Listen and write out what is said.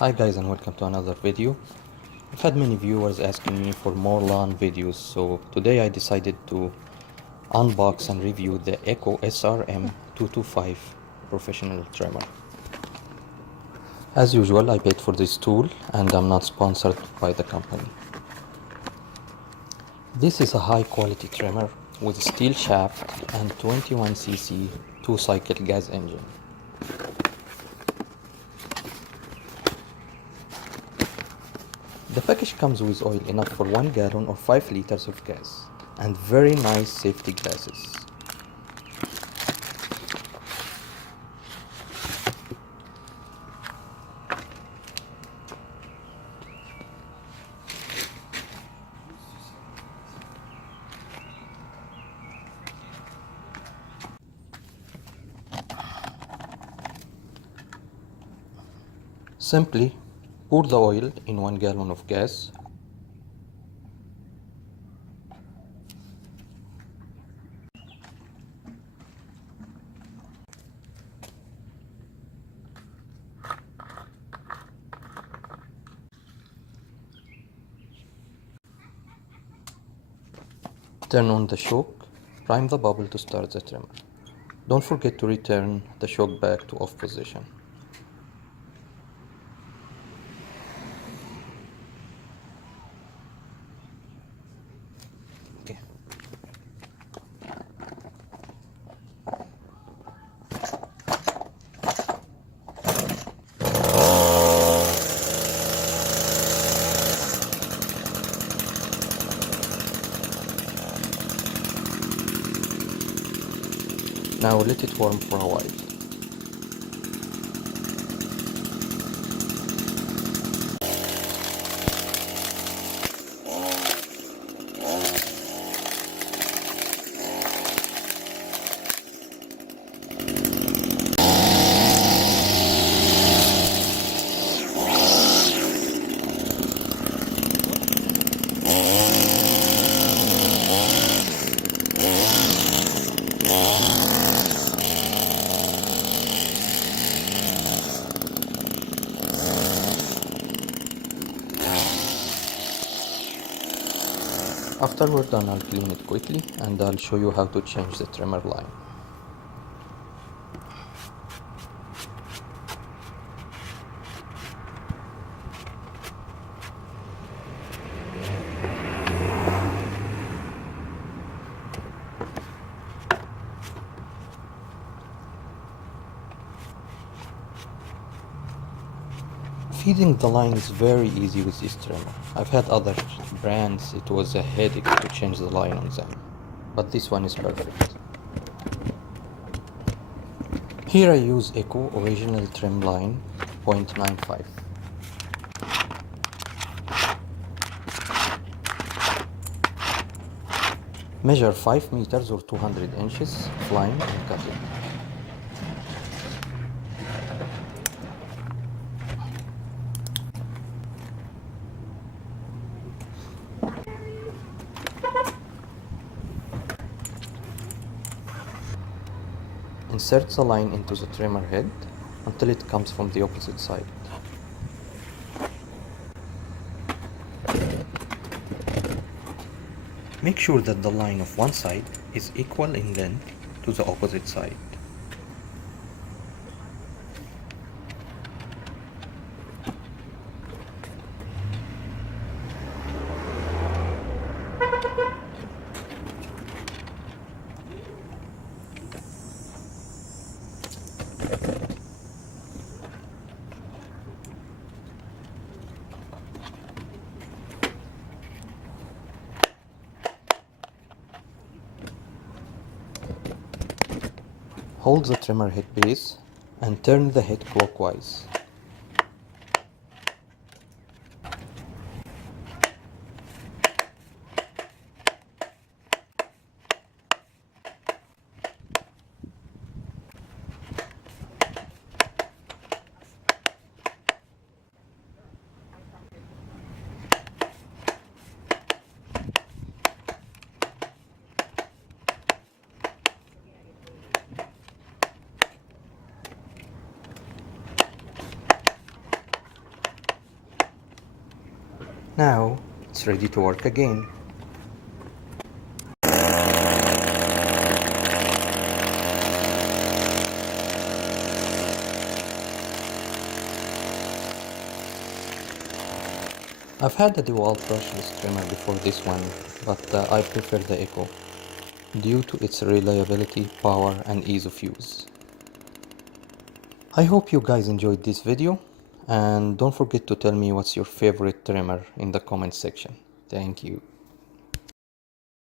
Hi guys, and welcome to another video. I've had many viewers asking me for more lawn videos, so today I decided to unbox and review the ECHO SRM-225 professional trimmer. As usual, I paid for this tool and I'm not sponsored by the company. This is a high quality trimmer with steel shaft and 21cc 2-cycle gas engine. The package comes with oil enough for 1 gallon or 5 liters of gas and very nice safety glasses. Simply pour the oil in 1 gallon of gas. Turn on the shock, prime the bubble to start the trimmer. Don't forget to return the shock back to off position. Okay. Now let it warm for a while. After we're done, I'll clean it quickly and I'll show you how to change the trimmer line. Feeding the line is very easy with this trimmer. I've had other brands, it was a headache to change the line on them, but this one is perfect. Here I use ECHO original trim line 0.95. Measure 5 meters or 200 inches, line and cut it. Insert the line into the trimmer head until it comes from the opposite side. Make sure that the line of one side is equal in length to the opposite side. Hold the trimmer head base and turn the head clockwise. Now it's ready to work again. I've had a dual brushless trimmer before this one, but I prefer the ECHO due to its reliability, power and ease of use. I hope you guys enjoyed this video, and don't forget to tell me what's your favorite trimmer in the comment section. Thank you.